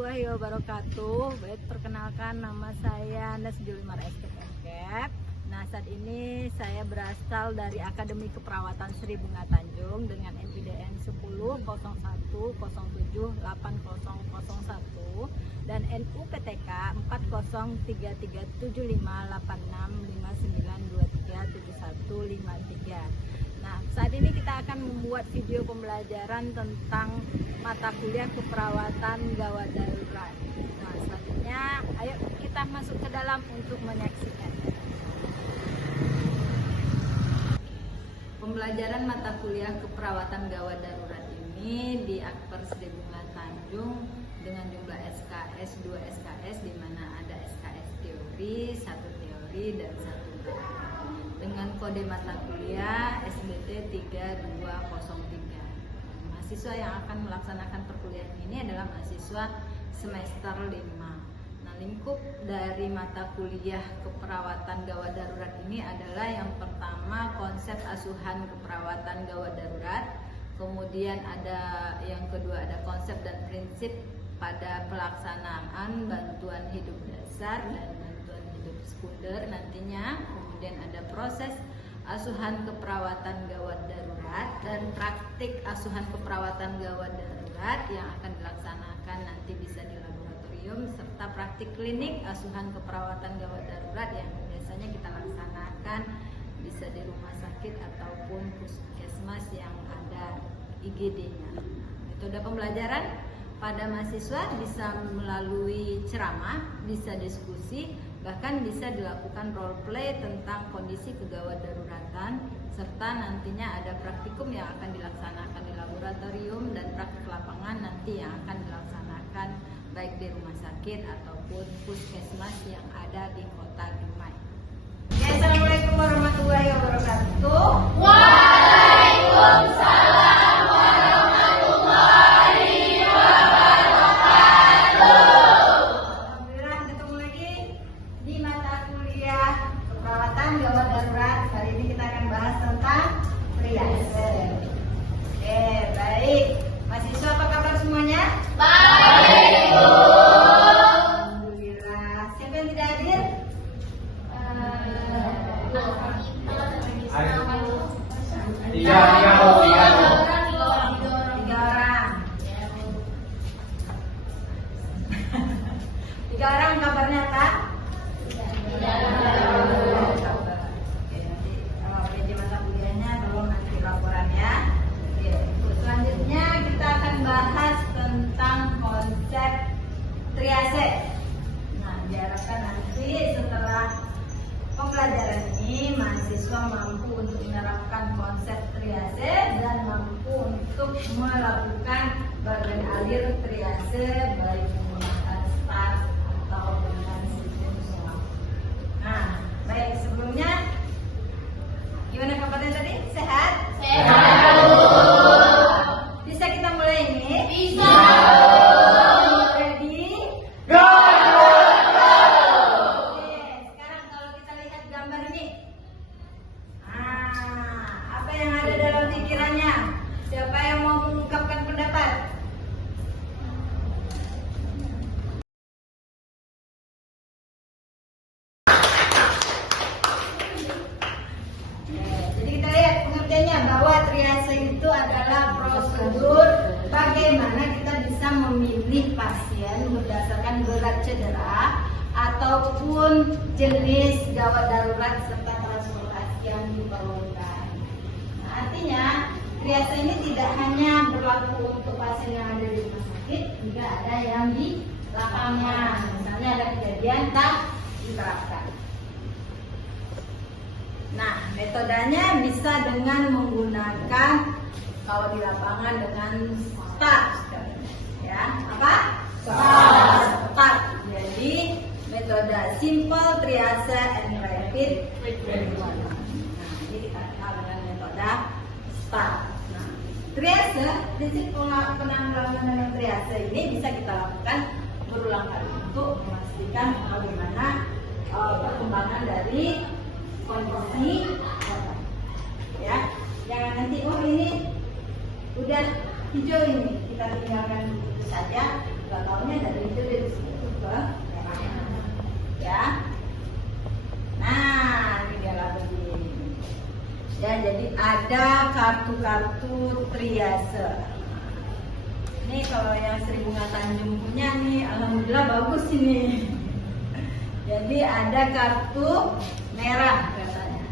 warahmatullahi wabarakatuh. Baik, perkenalkan nama saya Nes Julimar SKP. Nah, saat ini saya berasal dari Akademi Keperawatan Sri Bunga Tanjung dengan NPDN 10.01078001 dan NU PTK 4033758659237153. Nah, saat ini kita akan membuat video pembelajaran tentang mata kuliah keperawatan gawat darurat. Nah, selanjutnya ayo kita masuk ke dalam untuk menyaksikan. Pembelajaran mata kuliah keperawatan gawat darurat ini di Akper Sri Bunga Tanjung dengan jumlah SKS 2 SKS, di mana ada SKS teori, 1 teori dan 1 praktik. Dengan kode mata kuliah SBT 3203. Mahasiswa yang akan melaksanakan perkuliahan ini adalah mahasiswa semester 5. Nah, lingkup dari mata kuliah keperawatan gawat darurat ini adalah yang pertama konsep asuhan keperawatan gawat darurat, kemudian ada yang kedua ada konsep dan prinsip pada pelaksanaan bantuan hidup dasar dan bantuan hidup sekunder nantinya, kemudian ada proses asuhan keperawatan gawat darurat dan praktik asuhan keperawatan gawat darurat yang akan dilaksanakan nanti bisa di laboratorium, serta praktik klinik asuhan keperawatan gawat darurat yang biasanya kita laksanakan bisa di rumah sakit ataupun puskesmas yang ada IGD-nya. Metode pembelajaran pada mahasiswa bisa melalui ceramah, bisa diskusi, bahkan bisa dilakukan role play tentang kondisi kegawat daruratan, serta nantinya ada praktikum yang akan dilaksanakan di laboratorium dan praktik lapangan nanti yang akan dilaksanakan baik di rumah sakit ataupun puskesmas yang ada di kota Dumai. Ya, Assalamualaikum warahmatullahi wabarakatuh. Waalaikumsalam warahmatullahi wabarakatuh. Alhamdulillah ketemu lagi di mata kuliah keperawatan gawat darurat. Kali ini kita akan bahas tentang triase. Oke, baik. Mahasiswa apa kabar semuanya? Baik, Bu. Alhamdulillah. Siapa yang tidak hadir? Tiga orang. Tiga orang kabarnya tak? Selanjutnya kita akan bahas tentang konsep triase. Nah, diharapkan nanti setelah pembelajaran ini mahasiswa mampu untuk menerapkan konsep triase dan mampu untuk melakukan bagian alir triase baik menggunakan start atau dengan sistem SWAP. Nah, baik, sebelumnya gimana kabarnya tadi? Sehat? Sehat, Bu. Bisa kita mulai ini? Bisa. Ready? Go. Oke, sekarang kalau kita lihat gambar ini, apa yang ada dalam pikirannya? Siapa yang mau mengungkapkan pendapat? Jadi kita lihat pengertiannya bahwa triase itu adalah prosedur bagaimana kita bisa memilih pasien berdasarkan berat cedera ataupun jenis gawat darurat serta transportasi yang diperlukan. Nah, artinya triase ini tidak hanya berlaku untuk pasien yang ada di rumah sakit, juga ada yang di lapangan. Misalnya ada kejadian tak diterapkan. Nah, metodenya bisa dengan menggunakan kalau di lapangan dengan start, ya apa? Start. Jadi metode simple, triase, and rapid. Nah, ini kita kenal dengan metode start. Nah, triase, prinsip penanggulangan dengan triase ini bisa kita lakukan berulang kali untuk memastikan bagaimana perkembangan dari kondisi korban. Ya, jangan nanti ini udah hijau ini kita tinggalkan begitu saja, nggak taunya dari hijau ada kartu-kartu triase. Ini kalau yang Sri Bunga Tanjung punya nih, alhamdulillah bagus ini. Jadi ada kartu merah katanya.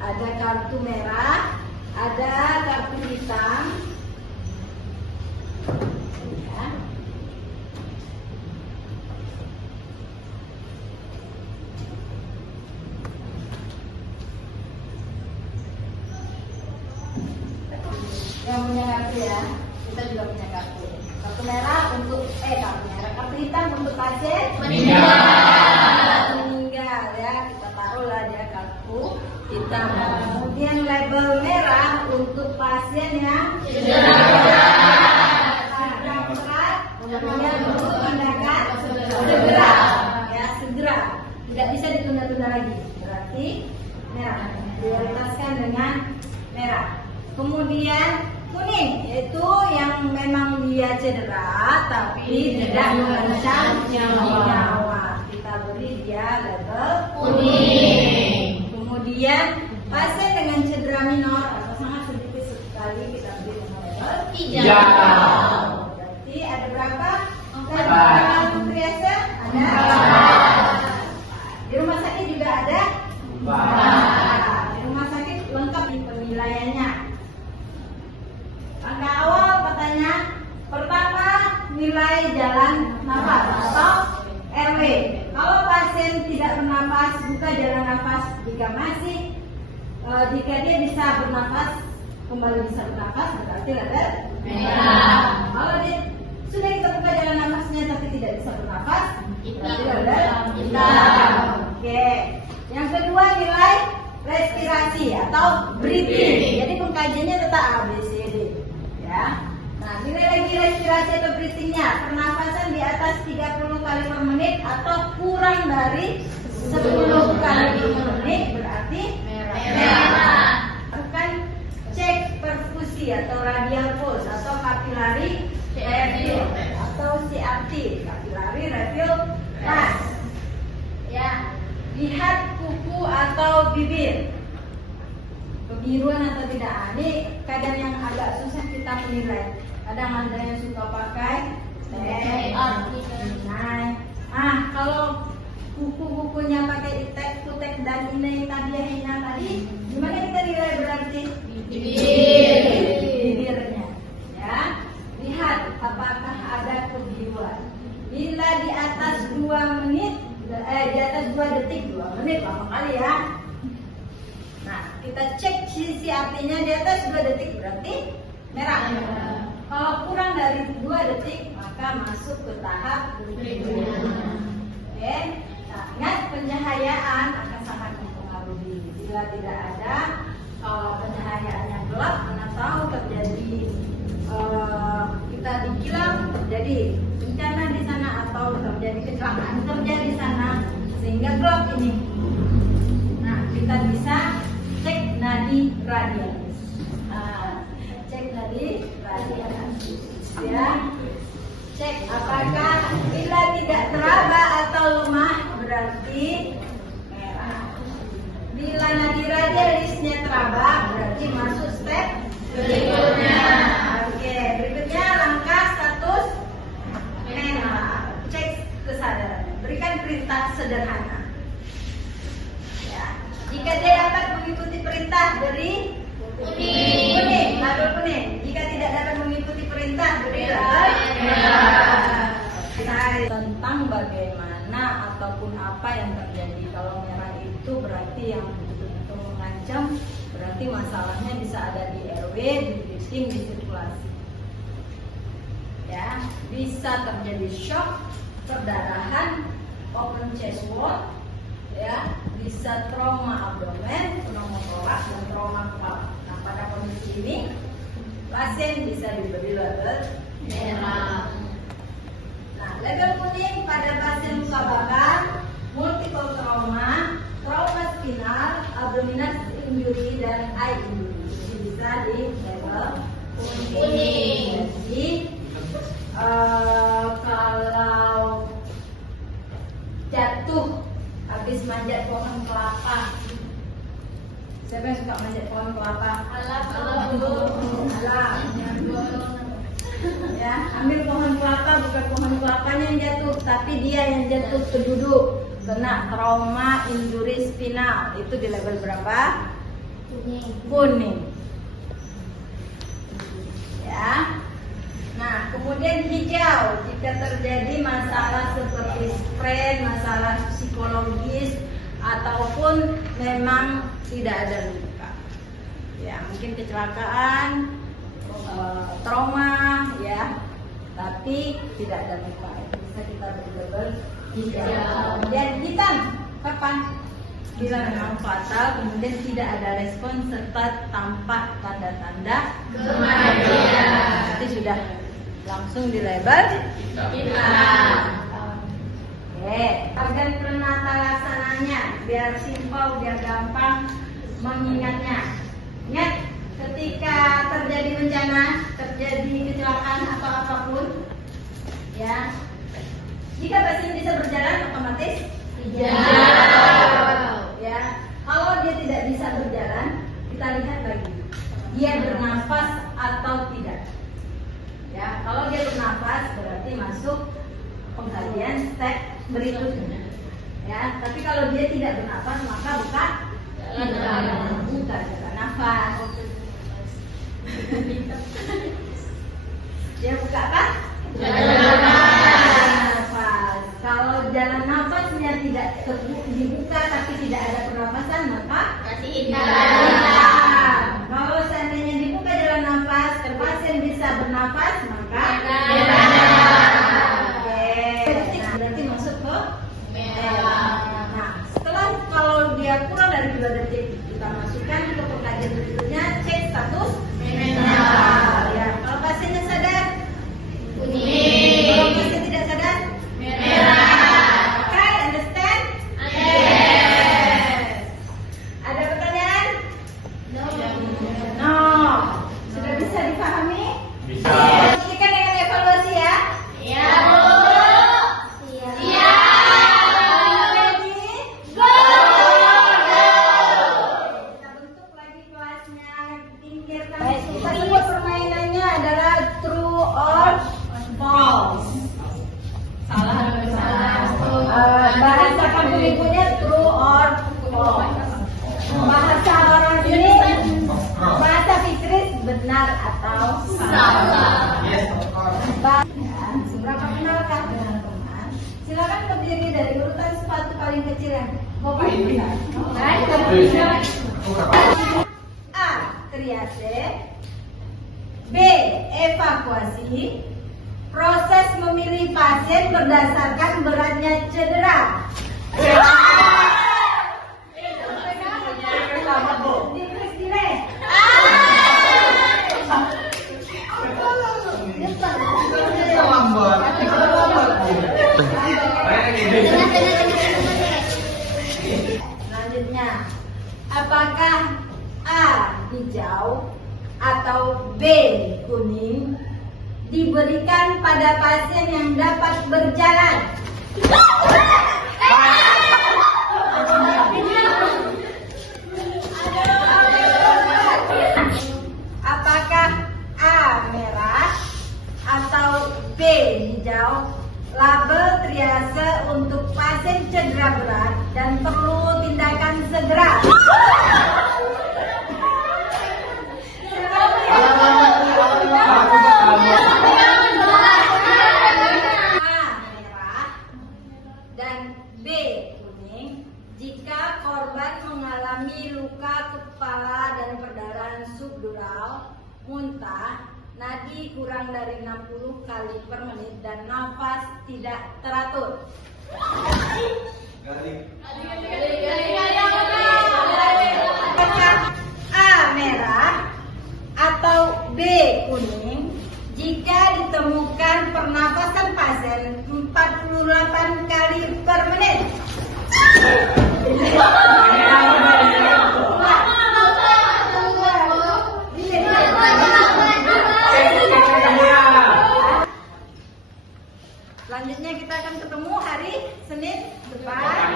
Ada kartu merah, ada kartu hitam. Ya. Yang punya kartu ya, kita juga punya kartu. Kartu merah untuk kartu merah, kartu hitam untuk pasien meninggal ya, kita taruhlah dia kartu hitam. Kemudian label merah untuk pasien yang sedang berat, kemudian untuk tindakan segera ya, segera, tidak bisa ditunda-tunda lagi. Berarti merah, prioritaskan dengan merah. Kemudian kuning, yaitu yang memang dia cedera tapi tidak mengancam nyawa. Kita beri dia label kuning. Kemudian pasien dengan cedera minor atau sangat sedikit sekali kita beri dengan label hijau. Berarti ada berapa? Kartu triase ada. Di rumah sakit juga ada. Di rumah sakit lengkap di penilaiannya. Langkah awal katanya, pertama nilai jalan nafas atau RW. Kalau pasien tidak bernafas, buka jalan nafas. Jika dia bisa bernafas, kembali bisa bernafas, berarti label merah. Kalau dia sudah kita buka jalan nafasnya tapi tidak bisa bernafas, berarti label hitam. Oke. Yang kedua nilai respirasi atau breathing. Jadi pengkajiannya tetap A, B, C, D. Ya. Nah, nilai lagi respirasi atau breathingnya, pernafasan di atas 30 kali per menit atau kurang dari 10 kali per menit, berarti merah. Akan cek perfusi atau radial pulse atau capillary refill atau CRT, capillary refill pulse. Ya. Lihat kuku atau bibir, kebiruan atau tidak. Ini kadang yang agak susah kita menilai. Kadang ada yang suka pakai kalau kuku-kukunya pakai kutek dan ini tadi gimana kita nilai berarti? Bibirnya. Ya. Lihat apakah ada kebiruan. Bila di atas 2 menit, di atas 2 detik, 2 menit lama kali ya. Nah, kita cek sisi artinya di atas 2 detik berarti merah. Kalau kurang dari 2 detik maka masuk ke tahap berikutnya. Oke. Nah, ingat pencahayaan akan sangat mempengaruhi. Bila tidak ada, kalau pencahayaannya gelap, mana tahu terjadi kita dikilam, terjadi bencana di sana atau terjadi kecelakaan terjadi di sana sehingga gelap ini. Nah, kita bisa cek nadi radialis. Cek nadi radialis. Ya. Cek apakah bila tidak teraba atau lemah berarti merah. Bila nadi radialisnya teraba berarti masuk step berikutnya. Oke, berikutnya langkah status merah. Cek kesadaran. Berikan perintah sederhana. Ya. Jika dia dapat mengikuti perintah, beri kuning, label kuning. Jika tidak dapat mengikuti perintah, beri label merah. Tentang bagaimana ataupun apa yang terjadi. Kalau merah itu berarti yang betul-betul mengancam, berarti masalahnya bisa ada di RW, di breathing, di sirkulasi. Ya, bisa terjadi shock, perdarahan, open chest wall, ya, bisa trauma abdomen, pneumotoraks dan trauma kepala. Nah, pada kondisi ini pasien bisa diberi label merah. Nah, label kuning pada pasien luka bakar, multiple trauma, trauma spinal, abdominal injury dan eye injury. Jadi bisa di label kuning. Jadi kalau jatuh habis manjat pohon kelapa suka manjat pohon kelapa? Alam. Alam. Ya, ambil pohon kelapa, bukan pohon kelapanya yang jatuh, tapi dia yang jatuh ke duduk, kena trauma injury spinal. Itu di level berapa? Kuning. Ya. Nah, kemudian hijau jika terjadi masalah seperti sprain, masalah psikologis ataupun memang tidak ada luka. Ya, mungkin kecelakaan, trauma, ya, tapi tidak ada luka. Itu bisa kita beri label hijau. Kemudian hitam, kapan? Bila memang fatal, kemudian tidak ada respon serta tampak tanda-tanda kematian. Itu sudah langsung di label hitam. Oke, organ prenata laksananya biar simpel, biar gampang mengingatnya. Ingat, ketika terjadi bencana, terjadi kecelakaan atau apapun, ya, jika pasien bisa berjalan otomatis hijau. Ya, kalau dia tidak bisa berjalan, kita lihat lagi, dia bernafas atau tidak. Ya, kalau dia bernafas berarti masuk pengkajian step berikutnya. Ya, tapi kalau dia tidak bernafas maka buka jalan nafas. Dia buka apa? Jalan nafas. Kalau jalan nafasnya tidak dibuka tapi tidak ada pernapasan maka hitam. Kalau seandainya dibuka jalan nafas, pasien bisa bernafas maka berarti masuk ke merah. Nah, setelah kalau dia kurang dari 2 detik kita masukkan ke pengkajian berikutnya, cek status merah. Ya, kalau pasiennya sadar kuning. Kalau pasien tidak sadar merah. Okay, understand? Yes. Ada pertanyaan? No. Sudah bisa dipahami? Bisa. Pastikan dengan evaluasi ya. Iya, Bu. Kita sebut permainannya adalah true or false. Salah atau salah? Bahasa kamu ibunya true or false. Bahasa orang ini, bahasa Fikris benar atau salah. Seberapa kenalkah dengan teman? Silakan berdiri dari urutan sepatu paling kecil yang Bapak Ibu. A. Triase. B. Evakuasi. Proses memilih pasien berdasarkan beratnya cedera. Selanjutnya, apakah A. hijau atau B. kuning diberikan pada pasien yang dapat berjalan? Apakah A. merah atau B. hijau? Label triase untuk pasien cedera berat dan perlu tindakan segera. A. merah dan B. kuning jika korban mengalami luka kepala dan perdarahan subdural, muntah, nadi kurang dari 60 kali per menit dan nafas tidak teratur. Apakah A. merah atau B. kuning jika ditemukan pernapasan pasien 48 kali per menit? Selanjutnya kita akan ketemu hari Senin depan.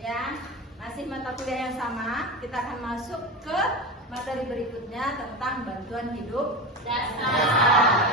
Ya, masih mata mata kuliah yang sama, kita akan masuk ke materi berikutnya tentang bantuan hidup Dasar.